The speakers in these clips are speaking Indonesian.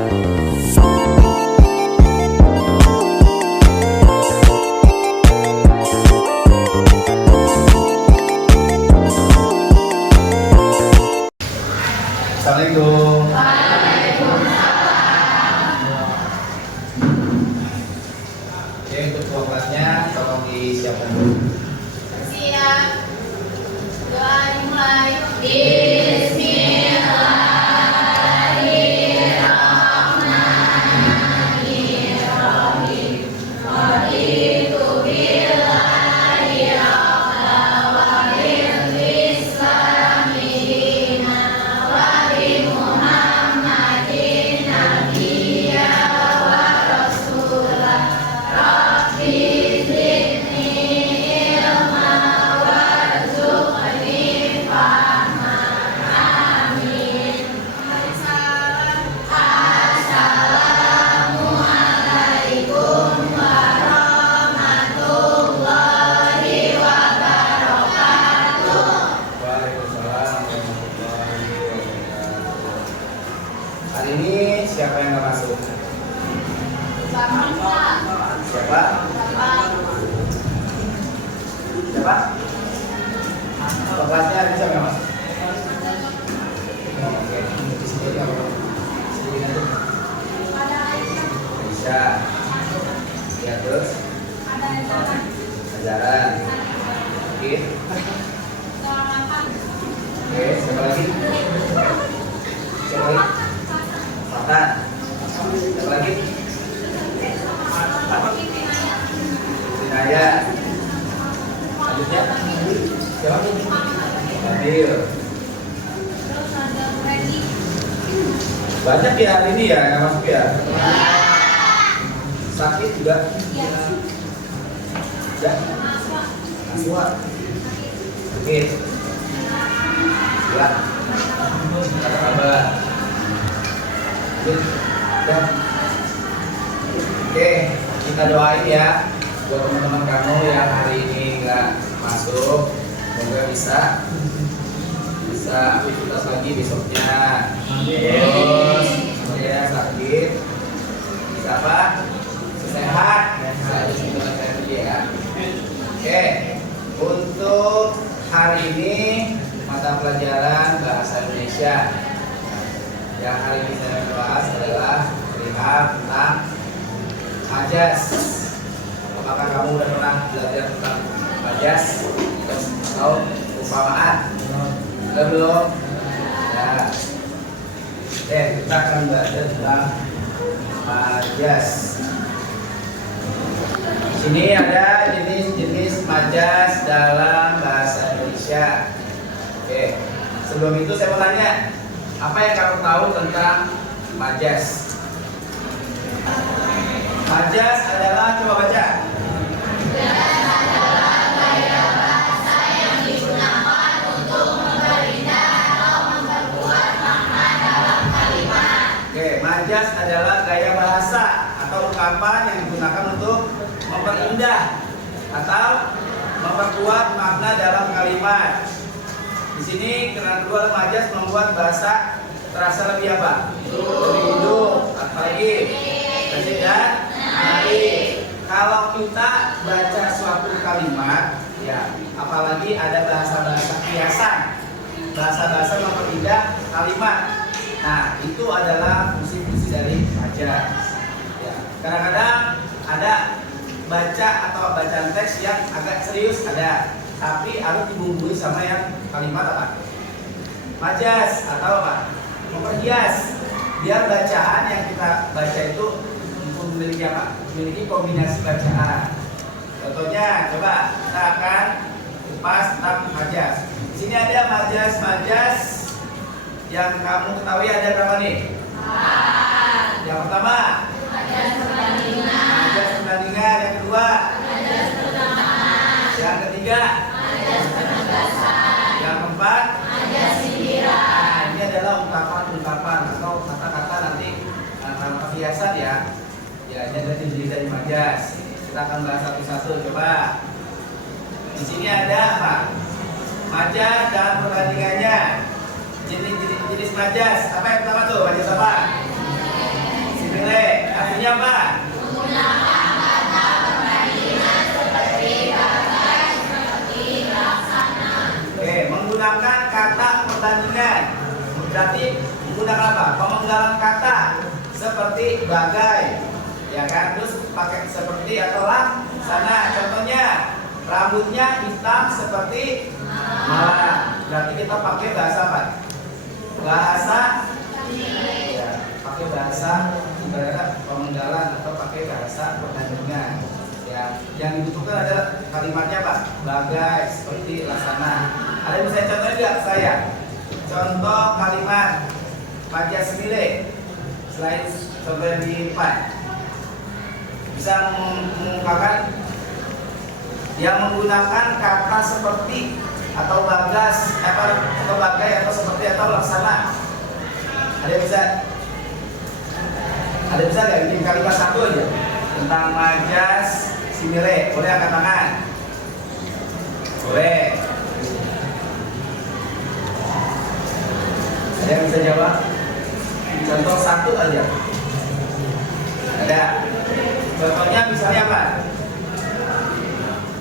Assalamualaikum. Oke, untuk kelompoknya tolong disiapkan dulu. Siap. Doa dimulai. Bismillahirrahmanirrahim. Raditu billahi rabban wa bil islami dinan wa bi Muhammadin nabiyya wa rasulah. Rabbi zidni ilma warzuqni fahma. Amin. Assalamualaikum warahmatullahi wabarakatuh. Waalaikumsalam warahmatullahi wabarakatuh. Hari ini siapa yang nggak masuk? Bapak. Siapa? Siapa? Kelasnya hari ini siapa yang masuk? Oh, oke. Di sini aja apa? Sini aja. Bisa. Ya terus. Ajaran. Oke. Oke, siapa lagi? Siapa lagi? Makan. Siapa lagi? Sinaya. Selanjutnya siapa? Fadil. Banyak ya hari ini ya yang masuk ya. Sakit juga. Ya. Aswa. Sakit. Ya. Apa kabar? Ya. Oke, kita doain ya buat teman-teman kamu yang hari ini nggak masuk, semoga bisa aktivitas lagi besoknya. Terus ya sakit, bisa apa? Sehat, bisa kita lagi ya. Oke, untuk hari ini mata pelajaran bahasa Indonesia yang hari ini saya bahas adalah perihal tentang majas. Apakah kamu sudah pernah belajar tentang majas atau umpamaan? Belum? Ya. Oke, kita akan belajar tentang majas. Di sini ada jenis-jenis majas dalam bahasa Indonesia. Oke, sebelum itu saya mau tanya, apa yang kamu tahu tentang majas? Majas adalah, coba baca. Majas adalah gaya bahasa yang digunakan untuk memperindah atau memperkuat makna dalam kalimat. Oke, majas adalah gaya bahasa atau ungkapan yang digunakan untuk memperindah atau memperkuat makna dalam kalimat. Di sini karena kedua majas membuat bahasa terasa lebih apa? Lebih hidup. Apalagi? Lanjut dan kalau kita baca suatu kalimat, ya, apalagi ada bahasa-bahasa kiasan, bahasa-bahasa memperindah kalimat. Nah, itu adalah fungsi-fungsi dari majas. Ya, kadang-kadang ada baca atau bacaan teks yang agak serius ada, tapi harus dibumbui sama yang kalimat apa? Majas atau apa? Memperhias, biar bacaan yang kita baca itu memiliki apa? Memiliki kombinasi bacaan. Contohnya, coba kita akan kupas tentang majas. Di sini ada majas-majas yang kamu ketahui ada berapa nih? Yang pertama, majas perbandingan. Yang kedua, majas pertemanan. Yang ketiga, majas penegasan. Yang keempat, majas sindiran. Nah, ini adalah ungkapan-ungkapan atau kata-kata nanti dalam perhiasan ya. Ya, ini adalah jenis dari majas. Kita akan bahas satu-satu. Coba. Di sini ada apa? Majas dan perbandingannya. Jenis majas. Apa yang pertama tuh? Majas apa? Contohnya apa? Menggunakan kata perbandingan seperti bagai, seperti laksana. Oke, menggunakan kata perbandingan. Berarti menggunakan apa? Pemenggalan kata seperti bagai, ya kan? Terus pakai seperti atau laksana. Contohnya, rambutnya hitam seperti malam. Berarti kita pakai bahasa apa? Bahasa, ya, pakai bahasa ibaratnya pemenggalan atau pakai bahasa perbandingan. Ya, yang dibutuhkan adalah kalimatnya apa? Bagai, seperti, laksana. Ada yang bisa contohnya nggak saya? Contoh kalimat Maja Semile. Selain contoh yang di depan, bisa mengungkapkan yang menggunakan kata seperti atau bagas atau bagai atau seperti atau laksana. Ada yang bisa? Ada yang bisa nggak bikin kalimat satu aja tentang Majas Semile? Boleh angkat tangan? Boleh. Ada yang bisa jawab? Contoh satu aja. Ada. Contohnya misalnya apa?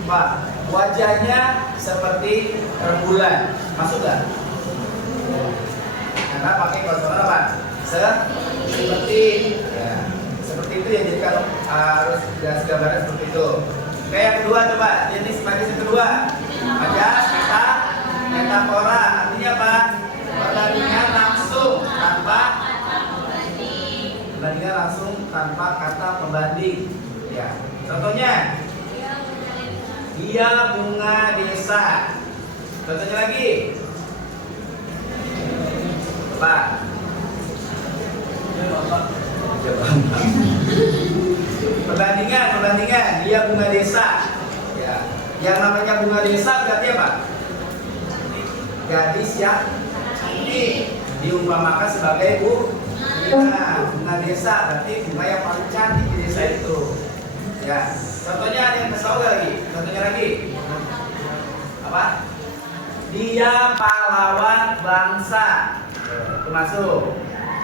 Pak, wajahnya seperti rembulan. Masuk nggak? Karena pakai konsonan apa? Seperti. Ya. Seperti itu ya. Jadi kalau harus gambarnya seperti itu. Oke, yang kedua coba. Jenis majas yang kedua. Majas metafora. Artinya apa? Perbandingan langsung tanpa kata pembanding. Ya. Contohnya, dia bunga desa. Contohnya lagi, Pak. Perbandingan. Dia bunga desa. Ya. Yang namanya bunga desa berarti apa? Gadis yang cantik, diumpamakan sebagai bunga desa, berarti bunga yang paling cantik di desa itu. Ya. Contohnya ada yang tahu lagi. Contohnya lagi. Apa? Dia pahlawan bangsa. Itu masuk.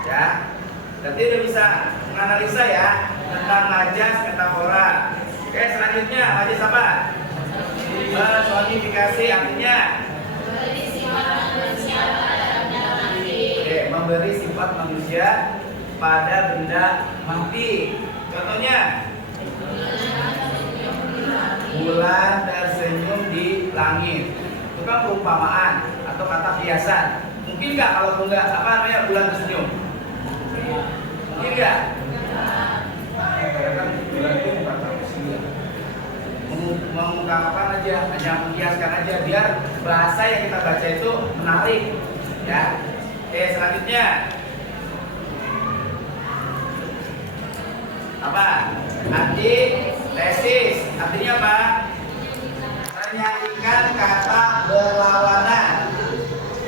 Ya. Berarti udah bisa menganalisa ya tentang majas metafora. Oke, selanjutnya majas apa? Personifikasi, artinya memberi sifat manusia pada benda mati. Contohnya, bulan tersenyum di langit. Itu kan perumpamaan atau kata kiasan. Mungkin nggak kalau enggak apa namanya bulan tersenyum? Mungkin nggak? Karena bulan itu bukan manusia. Mengungkapkan aja, hanya mengkiaskan aja biar bahasa yang kita baca itu menarik. Ya. Oke, selanjutnya apa? Antitesis. Artinya apa? Menyanyikan kata berlawanan.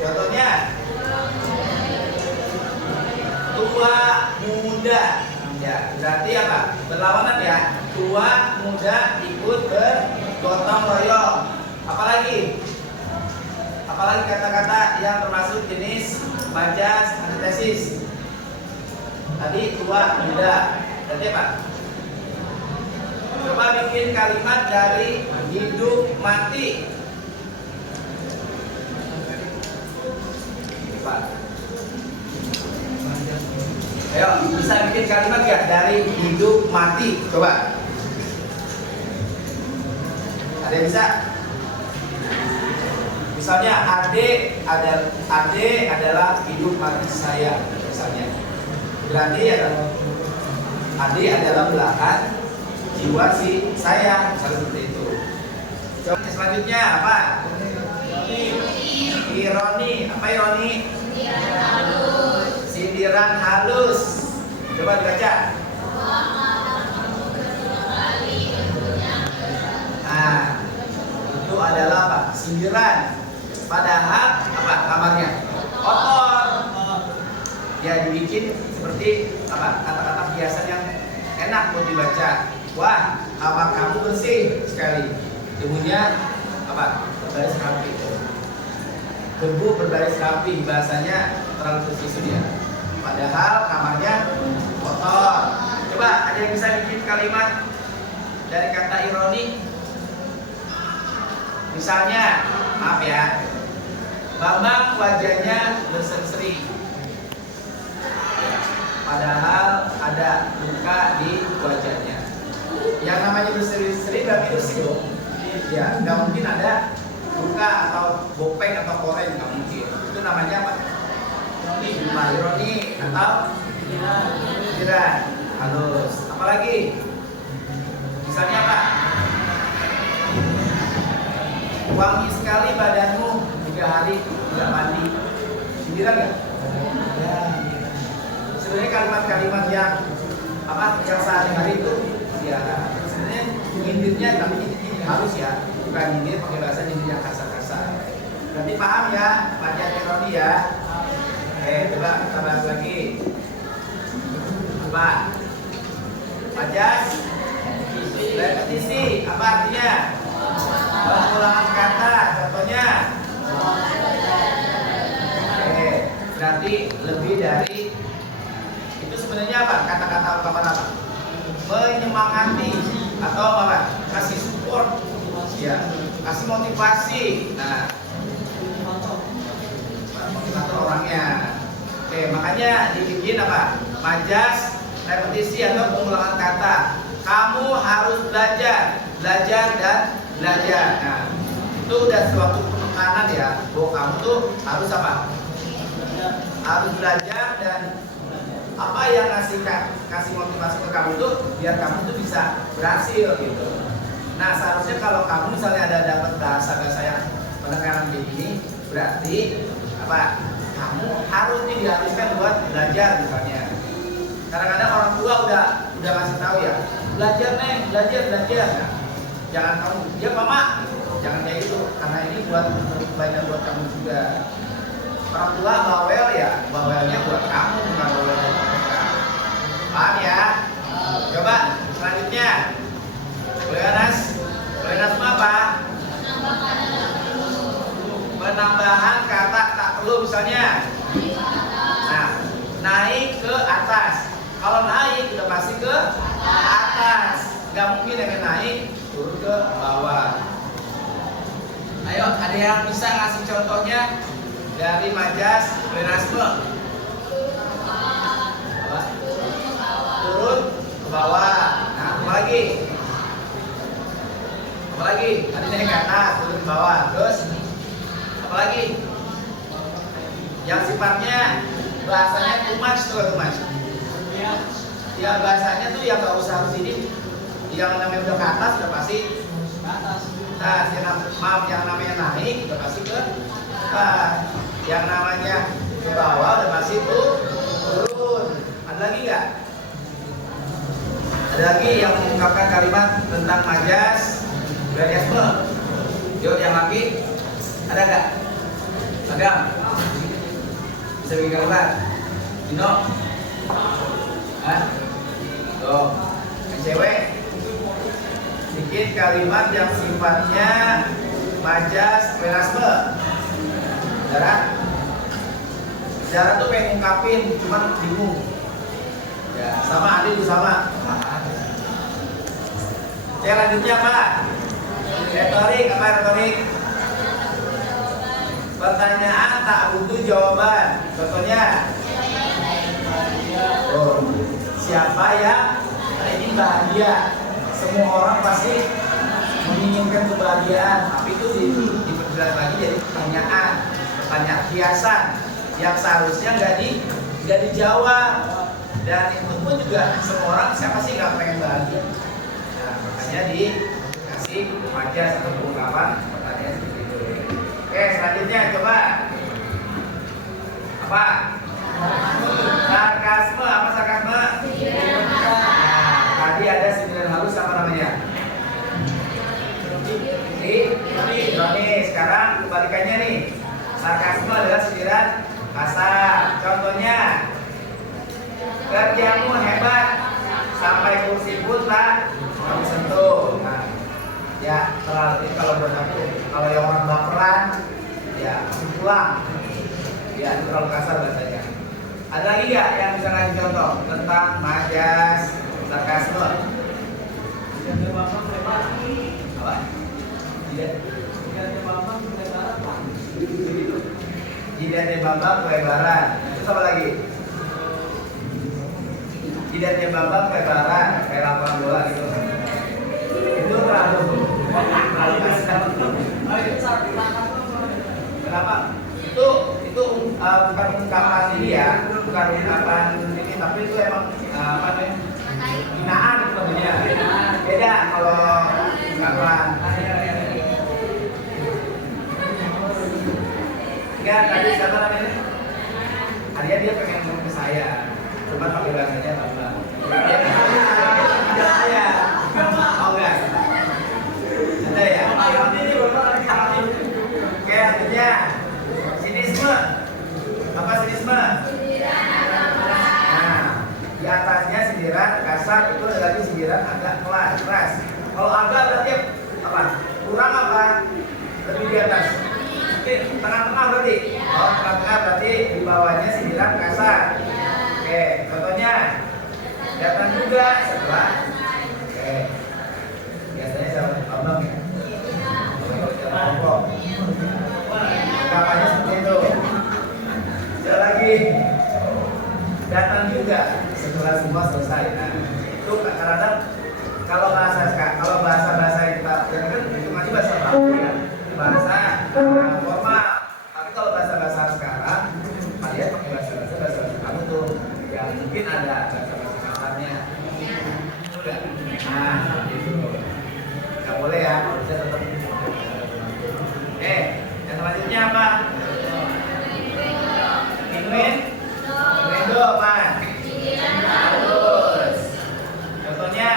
Contohnya, tua muda. Ya, berarti apa? Berlawanan ya. Tua muda ikut bergotong royong. Apalagi kata-kata yang termasuk jenis majas antitesis. Tadi tua muda. Berarti apa? Coba bikin kalimat dari hidup mati. Coba. Ayo, bisa bikin kalimat gak dari hidup mati? Coba. Ada yang bisa? Misalnya ade adalah hidup mati saya. Misalnya. Berarti ya, ade adalah belahan jiwa si saya. Misalnya seperti itu. Coba selanjutnya apa? Ironi. Apa ironi? Sindiran halus. Coba dibaca. Nah, itu adalah apa? Sindiran. Padahal apa kamarnya? Kotor. Ya dibikin seperti apa? Kata-kata kiasan yang enak buat dibaca. Wah, kamar kamu bersih sekali. Debunya apa? Berbaris rapi. Debu berbaris rapi, bahasanya terlalu bersih dia. Padahal kamarnya kotor. Coba ada yang dari kata ironi. Misalnya, maaf ya, Bambang wajahnya berseri-seri, padahal ada luka di wajahnya. Yang namanya berseri-seri berarti bersih dong. Ya, nggak mungkin ada luka atau bopeng atau koreng, nggak mungkin. Itu namanya apa? Ironi atau pikiran halus. Apalagi? Misalnya apa? Wangi sekali badanmu 3 hari tidak mandi. Sindiran nggak? Ya. Sebenarnya kalimat-kalimat yang apa? Yang sehari-hari itu ya sebenarnya nyindirnya tapi nyindir halus ya, bukan nyindir pakai bahasa nyindir yang kasar-kasar. Berarti paham ya, bagian ironi ya. Oke, coba kita bahas lagi. Apa? Majas, repetisi, apa artinya? Pengulangan kata, contohnya. Oke, berarti lebih dari itu sebenarnya apa? Kata-kata ungkapan apa? Menyemangati atau apa? Kasih support, ya, kasih motivasi. Nah, motivator orangnya. Oke, makanya dibikin apa? Majas, repetisi atau pengulangan kata. Kamu harus belajar, belajar dan belajar. Nah, itu udah suatu penekanan ya, bahwa kamu tuh harus apa? Harus belajar dan apa yang kasih motivasi ke kamu tuh biar kamu tuh bisa berhasil gitu. Nah, seharusnya kalau kamu misalnya ada dapat bahasa yang penekanan begini, berarti apa? Kamu harus dihabiskan buat belajar misalnya. Kadang-kadang orang tua udah kasih tahu ya, belajar neng, belajar. Nah, jangan kamu, ya mama, jangan kayak gitu, karena ini buat kebaikan buat kamu juga. Orang tua bawel ya, bawelnya buat kamu bukan bawel buat mereka. Paham ya? Coba selanjutnya, Leonas apa? Penambahan kata tak perlu misalnya. Nah, naik ke atas. Kalau naik udah pasti ke atas. Gak mungkin yang naik turun ke bawah. Ayo, ada yang bisa ngasih contohnya dari majas Benasme? Turun ke bawah. Nah, apa lagi? Tadi naik ke atas, turun ke bawah. Terus apa lagi? Yang sifatnya bahasanya too much. Ya bahasanya tuh yang gak usah harus ini. Yang namanya udah ke atas udah pasti ke atas. Nah, yang namanya naik udah pasti ke atas. Yang namanya ke bawah udah pasti turun. Ada lagi nggak? Ada lagi yang mengungkapkan kalimat tentang majas Beriasme? Yuk, yang laki ada nggak? Agam bisa bikin kalimat? Dino? Hah? Tuh, yang cewek sedikit kalimat yang sifatnya majas Beriasme. Cara tuh pengen ngungkapin, cuman bingung. Ya, sama Adi juga sama. Oke, lanjutnya apa? Retorik, apa retorik? Pertanyaan tak butuh jawaban. Contohnya, siapa yang ingin bahagia? Semua orang pasti menginginkan kebahagiaan, tapi itu diperjelas lagi jadi pertanyaan hiasan yang seharusnya nggak dijawab. Dan itu pun juga semua orang siapa sih nggak pengen bahagia? Nah, makanya dikasih majas atau pengungkapan pertanyaan seperti itu. Oke, selanjutnya coba apa? Sarkasme. Apa sarkasme? Nah, tadi ada sindiran halus apa namanya? Ironi. Sekarang kebalikannya nih. Sarkasme adalah sindiran kasar. Contohnya, kerjamu hebat sampai kursi pun tak kamu sentuh. Nah, ya terlalu kalau buat aku, kalau yang orang baperan, ya pulang. Ya itu terlalu kasar bahasanya. Ada lagi nggak yang bisa ngasih contoh tentang majas sarkasme? Apa? Tidak. Jidatnya Bambang kelebaran. Terus apa lagi? Jidatnya Bambang kelebaran, kayak lapangan bola gitu. Itu terlalu kasar. Kenapa? Itu bukan ungkapan ini ya, bukan ungkapan ini, tapi itu emang apa namanya? Hinaan itu namanya. Beda kalau ungkapan. Ya tadi siapa namanya? Arya dia pengen ngomong ke saya, cuma pakai bahasanya Bambang. Tidak saya. Oh enggak? Ada ya? Oke, artinya sinisme. Apa sinisme? Nah, di atasnya sindiran kasar, itu ada lagi sindiran agak keras. Kalau agak berarti apa? Kurang apa? Lebih di atas. Tengah-tengah berarti? Oh, tengah-tengah berarti di bawahnya sindiran kasar. Oke, contohnya datang juga setelah. Oke, biasanya sama Bambang ya. Kapannya seperti itu. Ada lagi datang juga setelah semua selesai. Nah, itu kadang-kadang kalau bahasa kita kan itu masih bahasa baku ya, bahasa formal. Tapi kalau bahasa sekarang, kalian pakai bahasa kamu tuh yang mungkin ada bahasa kasarnya. Udah. Nah, itu nggak boleh ya, kalau bisa tetap. Yang selanjutnya apa? Innuendo apa? Bagus. Contohnya?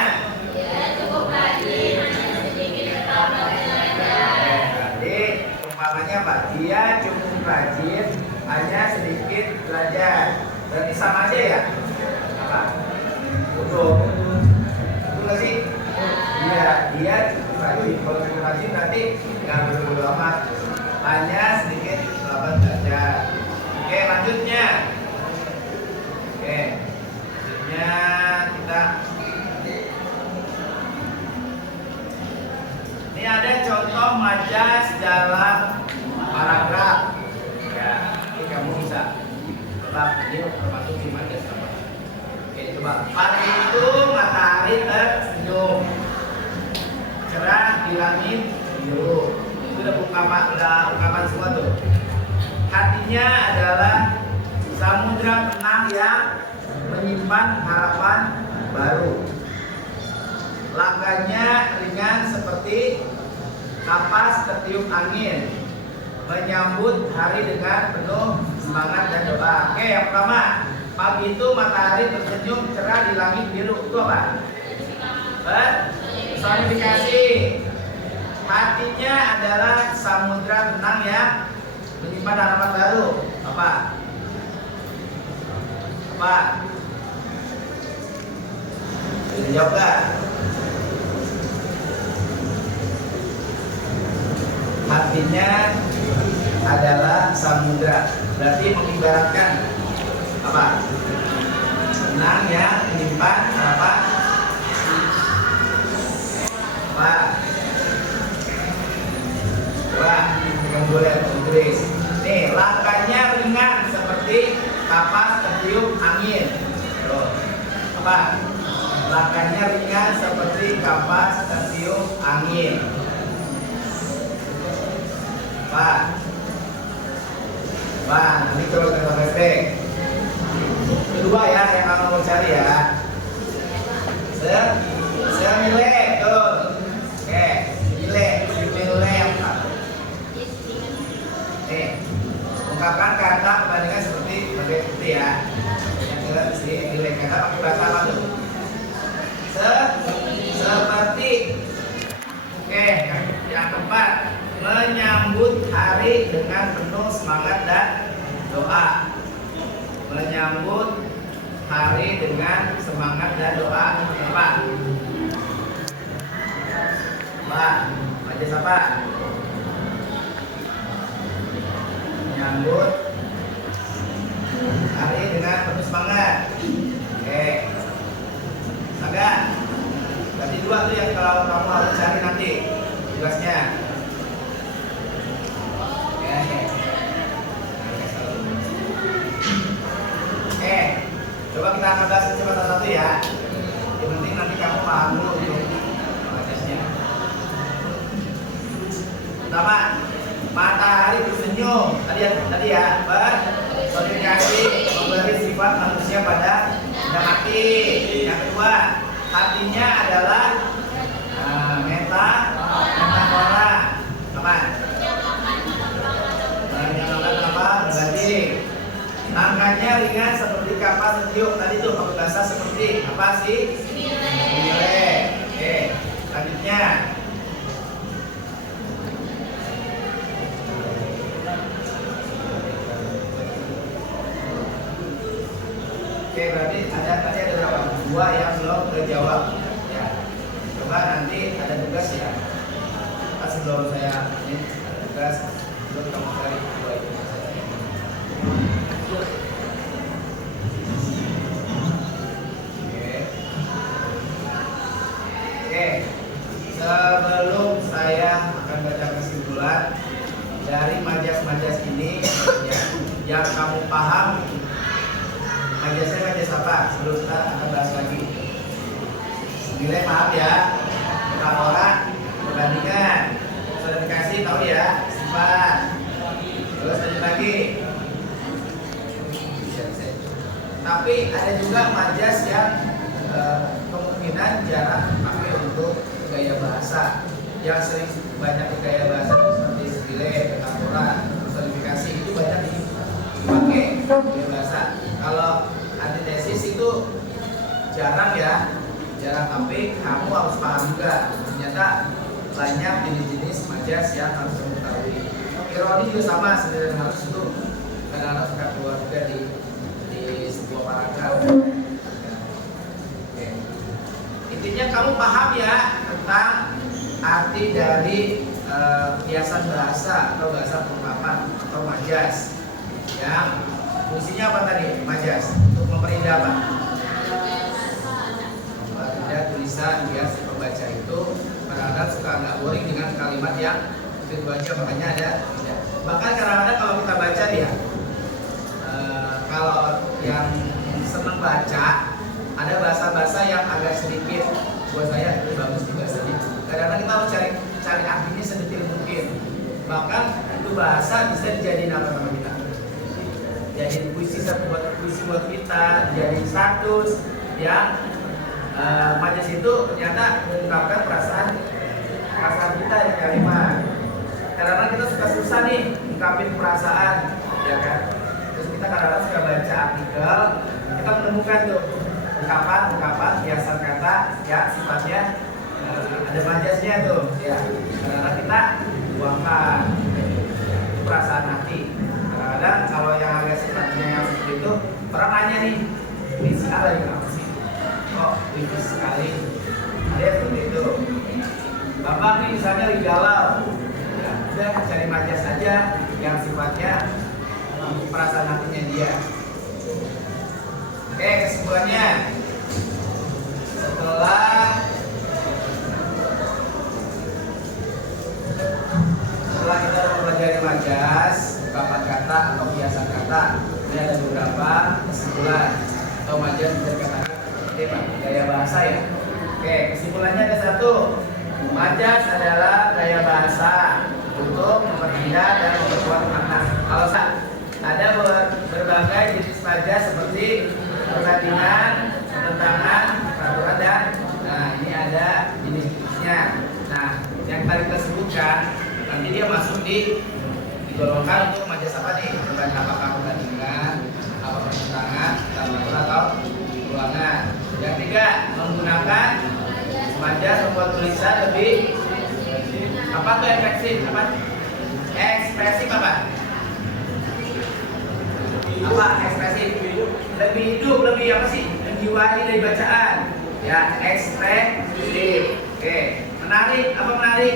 Berarti umpamanya apa? Dia cukup rajin, hanya sedikit belajar. Berarti sama aja ya? Apa? Betul. Betul nggak sih? Iya, dia cukup rajin. Kalau cukup rajin berarti nggak berburu amat, hanya sedikit belajar. Oke, lanjutnya. Kita ini ada contoh majas dalam paragraf. Ya, ini kamu bisa tetap ini termasuk di majas apa? Oke, coba. Pagi itu matahari tersenyum, cerah di langit biru. Itu udah ungkapan semua tuh. Hatinya adalah samudra tenang yang menyimpan harapan baru. Langkahnya ringan seperti kapas tertiup angin, menyambut hari dengan penuh semangat dan doa. Oke, yang pertama, pagi itu matahari tersenyum cerah di langit biru. Itu apa? Personifikasi. Hatinya adalah samudra tenang yang menyimpan harapan baru. Apa? Bisa jawab gak? Hatinya adalah samudra, berarti mengibaratkan apa? Tenang yang menyimpan harapan. Apa? Wah, yang boleh tulis. Nih, langkahnya ringan seperti kapas tertiup angin. Tuh. Apa? Langkahnya ringan seperti kapas tertiup angin. Apa? Nanti coba kita flashback. Kedua ya, yang kamu mau cari ya. Senilai, tuh. Oke, nilai apa? Nih, ungkapkan kata perbandingan seperti berikut ya. Yang jelas sih nilai kata pakai bahasa apa tuh? Seperti. Oke, yang keempat, menyambut hari dengan penuh semangat dan doa. Menyambut hari dengan semangat dan doa. Apa? Baca siapa? Menyambut hari dengan penuh semangat. Oke. Agak. Berarti dua tuh yang kalau Coba kita akan bahas cepat satu ya. Yang penting nanti kamu paham dulu untuk majasnya. Pertama, matahari tersenyum. Tadi ya, personifikasi memberi sifat manusia pada benda mati. Yang kedua, artinya adalah metafora. Apa? Menyamakan apa? Berbanding. Angkanya ringan seperti kapas setiup. Tadi tuh pakai bahasa seperti apa sih? Nilai. Oke, selanjutnya. Oke, berarti tadi ada berapa? Dua yang belum terjawab. Ya. Coba nanti ada tugas ya. Pas sebelum saya ini ada tugas belum kamu cari dua itu. Oke. Sebelum saya akan baca kesimpulan dari majas-majas ini ya, yang kamu paham majasnya majas apa? Sebelum kita akan bahas lagi. Nilai paham ya. Metafora, perbandingan, personifikasi tahu ya, sifat. Terus lanjut lagi. Tapi ada juga majas yang kemungkinan jarang dipakai untuk gaya bahasa. Yang sering banyak gaya bahasa seperti nilai, metafora, personifikasi itu banyak dipakai gaya bahasa. Kalau antitesis itu jarang ya, tapi kamu harus paham juga. Ternyata banyak jenis-jenis majas yang harus kamu ketahui. Ironi juga sama, sebenarnya harus itu kadang-kadang suka keluar juga di sebuah paragraf. Oke. Intinya kamu paham ya tentang arti dari kiasan bahasa atau bahasa pengungkapan atau majas yang fungsinya apa tadi? Majas untuk memperindah apa? Memperindah tulisan biar si pembaca itu kadang-kadang suka nggak boring dengan kalimat yang itu baca, makanya ada tidak. Bahkan kadang-kadang kalau kita baca dia, kalau yang senang baca ada bahasa-bahasa yang agak sedikit buat saya itu bagus di bahasanya. Kadang-kadang kita harus cari artinya sedetail mungkin. Bahkan itu bahasa bisa dijadiin apa sama kita? Jadi puisi buat kita, jadi status yang majas itu ternyata mengungkapkan perasaan kita di kalimat. Karena kita suka susah nih ungkapin perasaan, ya kan? Terus kita kadang-kadang suka baca artikel, kita menemukan tuh ungkapan, hiasan kata, ya sifatnya ada majasnya tuh, ya. Karena kita tuangkan perasaan hati. Kadang kalau yang agak sifatnya yang seperti itu, orang nanya nih, ini si A lagi apa sih? Kok tipis sekali? Ada yang seperti itu. Bapak nih misalnya lagi galau, ya udah cari majas saja yang sifatnya perasaan hatinya dia. Oke, kesimpulannya setelah kita mempelajari majas, ungkapan kata atau kiasan kata, ini ada beberapa kesimpulan atau majas bisa dikatakan seperti gaya bahasa ya. Oke, kesimpulannya ada satu, majas adalah gaya bahasa untuk memperindah dan memperkuat makna. Kalau ada berbagai jenis majas seperti perbandingan, penentangan, peraturan dan ini ada jenis-jenisnya. Nah, yang tadi kita sebutkan nanti dia masuk digolongkan untuk majas apa nih? Apakah perbandingan, apa penentangan, peraturan atau ruangan. Yang tiga, menggunakan majas membuat tulisan lebih apa tuh efektif? Apa? Ekspresif apa? Apa ekspresif? Lebih hidup, lebih apa sih? Menjiwai dari bacaan. Ya, ekspresif. Oke, menarik. Apa menarik?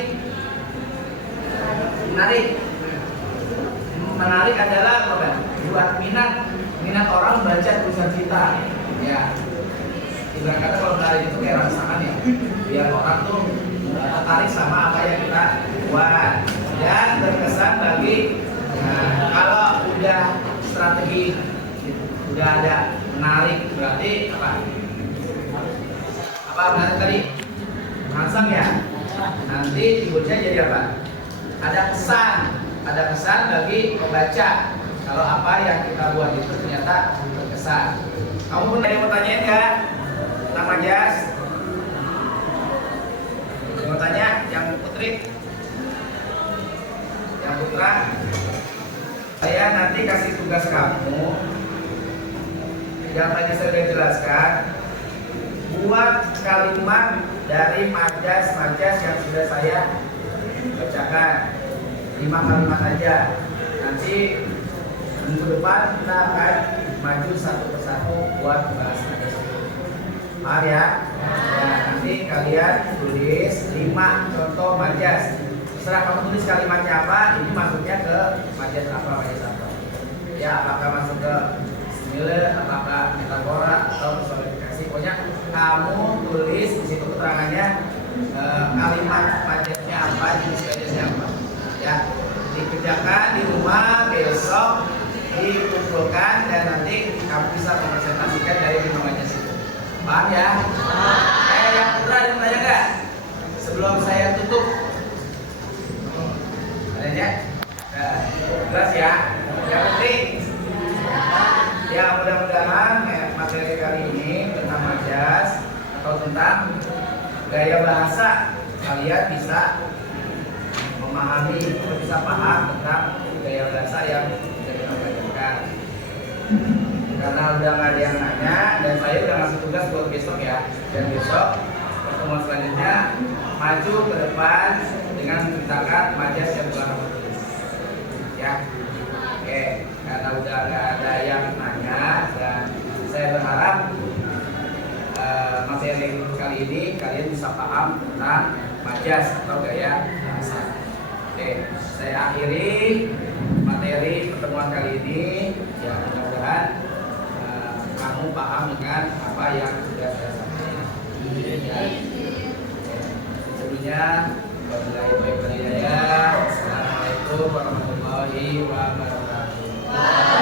Menarik adalah apa? Buat minat orang baca tulisan kita. Ya. Ibarat kata kalau menarik itu kayak rangsangan ya. Biar orang tuh tertarik sama apa yang kita buat dan berkesan bagi kalau udah strategi udah ada Menarik berarti apa? Apa menarik tadi? Merangsang ya. Nanti timbulnya jadi apa? Ada kesan bagi pembaca. Kalau apa yang kita buat itu ternyata berkesan. Kamu pun ada yang mau tanyain nggak? Tentang Majas? Yang mau tanya? Yang Putri? Yang Putra? Saya nanti kasih tugas kamu yang tadi saya sudah jelaskan. Buat kalimat dari majas-majas yang sudah saya bacakan. 5 kalimat aja. Nanti minggu depan kita akan maju satu persatu buat bahas majas. Paham ya? Ya, nanti kalian tulis 5 contoh majas. Setelah kamu tulis kalimatnya apa, ini masuknya ke majas apa. Ya, apakah masuk ke simile, apakah metafora atau personifikasi. Pokoknya kamu tulis di situ keterangannya kalimat majasnya apa, jenis majasnya apa. Ya, dikerjakan di rumah, besok dikumpulkan dan nanti kamu bisa mempresentasikan dari 5 majas itu. Paham ya? Yang Putra ada yang tanya nggak? Sebelum saya tutup. Adanya? Jelas ya? Yang penting. Ya, mudah-mudahan materi kali ini tentang majas atau tentang gaya bahasa kalian bisa memahami atau bisa paham tentang gaya bahasa yang sudah kita belajarkan. Karena udah nggak ada yang nanya dan saya udah ngasih tugas buat besok ya. Dan besok pertemuan selanjutnya maju ke depan dengan menceritakan majas yang telah kamu tulis. Ya, oke. Karena udah nggak ada yang nanya dan saya berharap materi kali ini kalian bisa paham tentang majas atau gaya bahasa. Oke, saya akhiri materi pertemuan kali ini. Ya, mudah-mudahan kamu paham dengan apa yang sudah saya sampaikan. Ya. Sebelumnya, wabillahi taufiq wal hidayah. Wassalamualaikum warahmatullahi wabarakatuh.